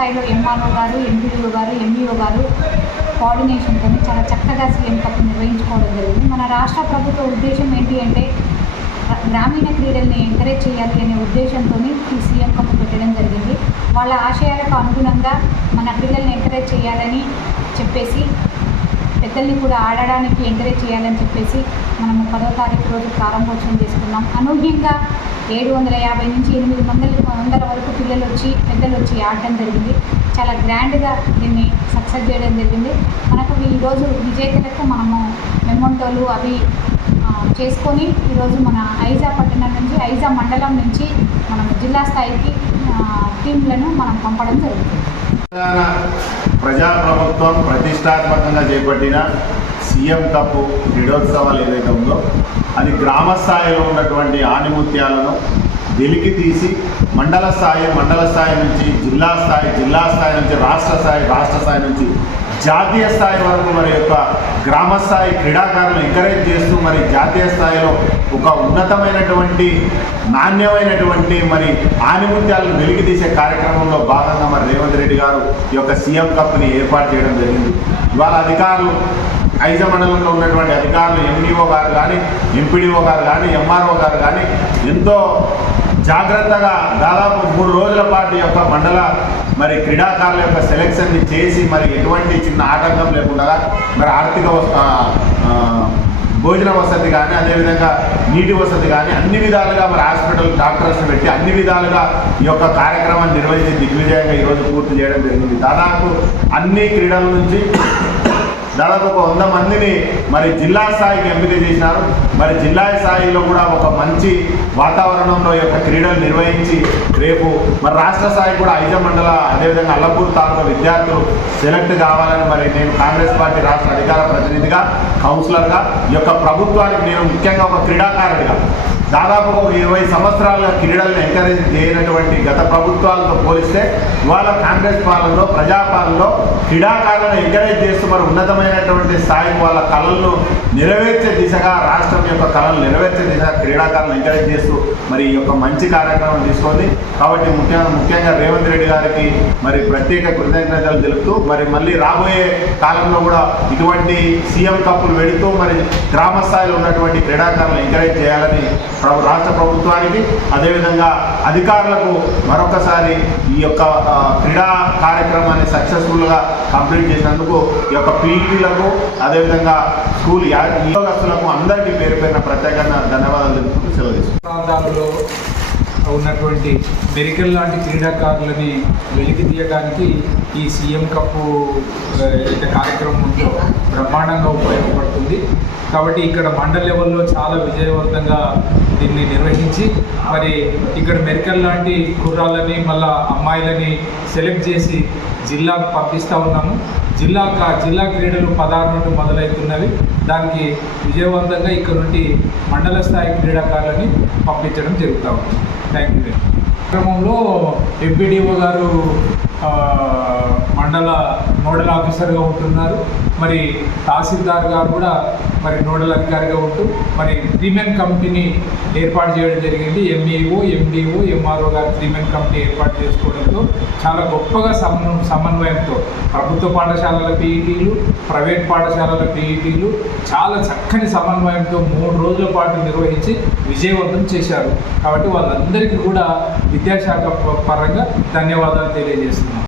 స్థాయిలో ఎంఆర్ఓ గారు, ఎంపీడీఓ గారు, ఎంఈఓ గారు కోఆర్డినేషన్తో చాలా చక్కగా సీఎం కప్ నిర్వహించుకోవడం జరిగింది. మన రాష్ట్ర ప్రభుత్వ ఉద్దేశం ఏంటి అంటే గ్రామీణ క్రీడల్ని ఎంకరేజ్ చేయాలి అనే ఉద్దేశంతో ఈ సీఎం కప్ పెట్టడం జరిగింది. వాళ్ళ ఆశయాలకు అనుగుణంగా మన పిల్లల్ని ఎంకరేజ్ చేయాలని చెప్పేసి, పెద్దల్ని కూడా ఆడడానికి ఎంకరేజ్ చేయాలని చెప్పేసి మనము 10వ తారీఖు రోజు ప్రారంభోత్సవం చేసుకున్నాం. అనూహ్యంగా 750 నుంచి 800 వరకు పెద్దలు వచ్చి ఆడటం జరిగింది. చాలా గ్రాండ్గా దీన్ని సక్సెస్ చేయడం జరిగింది. మనకు ఈరోజు విజేతలకు మనము మెమోంటోలు అవి చేసుకొని ఈరోజు మన ఐజా పట్టణం నుంచి, ఐజా మండలం నుంచి మనం జిల్లా స్థాయికి టీంలను మనం పంపడం జరుగుతుంది. ప్రజాప్రభుత్వం ప్రతిష్టాత్మకంగా చేపట్టిన సీఎం కప్ క్రీడోత్సవాలు ఏదైతే ఉందో అది గ్రామ స్థాయిలో ఉన్నటువంటి ఆణిముత్యాలను వెలికి తీసి మండల స్థాయి నుంచి జిల్లా స్థాయి నుంచి రాష్ట్ర స్థాయి నుంచి జాతీయ స్థాయి వరకు మరి యొక్క గ్రామ స్థాయి క్రీడాకారులను ఎంకరేజ్ చేస్తూ మరి జాతీయ స్థాయిలో ఒక ఉన్నతమైనటువంటి నాణ్యమైనటువంటి మరి ఆణిముత్యాలను వెలికి తీసే కార్యక్రమంలో భాగంగా మరి రేవంత్ రెడ్డి గారు ఈ యొక్క సీఎం కప్ని ఏర్పాటు చేయడం జరిగింది. ఇవాళ అధికారులు ఐజా మండలంలో ఉన్నటువంటి అధికారులు ఎంఈఓ గారు కానీ, ఎంపీడీఓ గారు కానీ, ఎంఆర్ఓ గారు కానీ ఎంతో జాగ్రత్తగా దాదాపు 3 రోజుల పాటు యొక్క మండల మరి క్రీడాకారుల యొక్క సెలెక్షన్ని చేసి మరి ఎటువంటి చిన్న ఆటంకం లేకుండా మరి ఆర్థిక భోజన వసతి కానీ, అదేవిధంగా నీటి వసతి కానీ అన్ని విధాలుగా మరి హాస్పిటల్ డాక్టర్స్ని పెట్టి అన్ని విధాలుగా ఈ యొక్క కార్యక్రమాన్ని నిర్వహించి దిగ్విజయంగా ఈరోజు పూర్తి చేయడం జరిగింది. దాదాపు అన్ని క్రీడల నుంచి దాదాపు ఒక 100 మందిని మరి జిల్లా స్థాయికి ఎంపిక చేసినారు. మరి జిల్లా స్థాయిలో కూడా ఒక మంచి వాతావరణంలో యొక్క క్రీడలు నిర్వహించి రేపు మరి రాష్ట్ర స్థాయి కూడా ఐజా మండల, అదేవిధంగా అల్లపూర్ తాలూకా విద్యార్థులు సెలెక్ట్ కావాలని మరి నేను కాంగ్రెస్ పార్టీ రాష్ట్ర అధికార ప్రతినిధిగా, కౌన్సిలర్గా ఈ యొక్క ప్రభుత్వానికి నేను ముఖ్యంగా ఒక క్రీడాకారుడిగా దాదాపు 20 సంవత్సరాల క్రీడలను ఎంకరేజ్ చేయనటువంటి గత ప్రభుత్వాలతో పోలిస్తే ఇవాళ కాంగ్రెస్ పాలనలో, ప్రజాపాలనలో క్రీడాకారులను ఎంకరేజ్ చేస్తూ మరి ఉన్నతమైనటువంటి స్థాయికి వాళ్ళ కళలను నెరవేర్చే దిశగా, రాష్ట్రం యొక్క కళలు నెరవేర్చే దిశగా క్రీడాకారులను ఎంకరేజ్ చేస్తూ మరి ఈ యొక్క మంచి కార్యక్రమం తీసుకుంది. కాబట్టి ముఖ్యంగా రేవంత్ రెడ్డి గారికి మరి ప్రత్యేక కృతజ్ఞతలు తెలుపుతూ మరి మళ్ళీ రాబోయే కాలంలో కూడా ఇటువంటి సీఎం కప్పులు వెళుతూ మరి గ్రామ స్థాయిలో ఉన్నటువంటి క్రీడాకారులను ఎంకరేజ్ చేయాలని రాష్ట్ర ప్రభుత్వానికి, అదేవిధంగా అధికారులకు మరొకసారి ఈ యొక్క క్రీడా కార్యక్రమాన్ని సక్సెస్ఫుల్గా కంప్లీట్ చేసినందుకు ఈ యొక్క పీఈటీలకు, అదేవిధంగా స్కూల్ ఉద్యోగస్తులకు అందరికీ పేరు ప్రత్యేకంగా ధన్యవాదాలు తెలుపుతూ సెలవు తీసుకుంటారు. ఉన్నటువంటి మెరికల్ లాంటి క్రీడాకారులని వెలికి తీయడానికి ఈ సీఎం కప్పు కార్యక్రమం బ్రహ్మాండంగా ఉపయోగపడుతుంది. కాబట్టి ఇక్కడ మండల లెవెల్లో చాలా విజయవంతంగా దీన్ని నిర్వహించి మరి ఇక్కడ మెరికల్ లాంటి కుర్రాళ్ళని, మళ్ళా అమ్మాయిలని సెలెక్ట్ చేసి జిల్లాకు పంపిస్తూ ఉన్నాము. జిల్లా క్రీడలు 16 నుండి మొదలవుతున్నవి. దానికి విజయవంతంగా ఇక్కడ నుండి మండల స్థాయి క్రీడాకారులని పంపించడం జరుగుతూ ఉంది. Thank you. కార్యక్రమంలో ఎంపీడీఓ గారు మండల నోడల్ ఆఫీసర్గా ఉంటున్నారు. మరి తహసీల్దార్ గారు కూడా మరి నోడల్ అధికారిగా ఉంటూ మరి 3 మెన్ కమిటీని ఏర్పాటు చేయడం జరిగింది. ఎంఈఓ, ఎండిఓ, ఎంఆర్ఓ గారు 3 మెన్ కమిటీ ఏర్పాటు చేసుకోవడంతో చాలా గొప్పగా సమన్వయంతో ప్రభుత్వ పాఠశాలల పీఈటీలు, ప్రైవేట్ పాఠశాలల పీఈటీలు చాలా చక్కని సమన్వయంతో 3 రోజుల పాటు నిర్వహించి విజయవంతం చేశారు. కాబట్టి వాళ్ళందరికీ కూడా విద్యాశాఖ పరంగా ధన్యవాదాలు తెలియజేస్తున్నాం.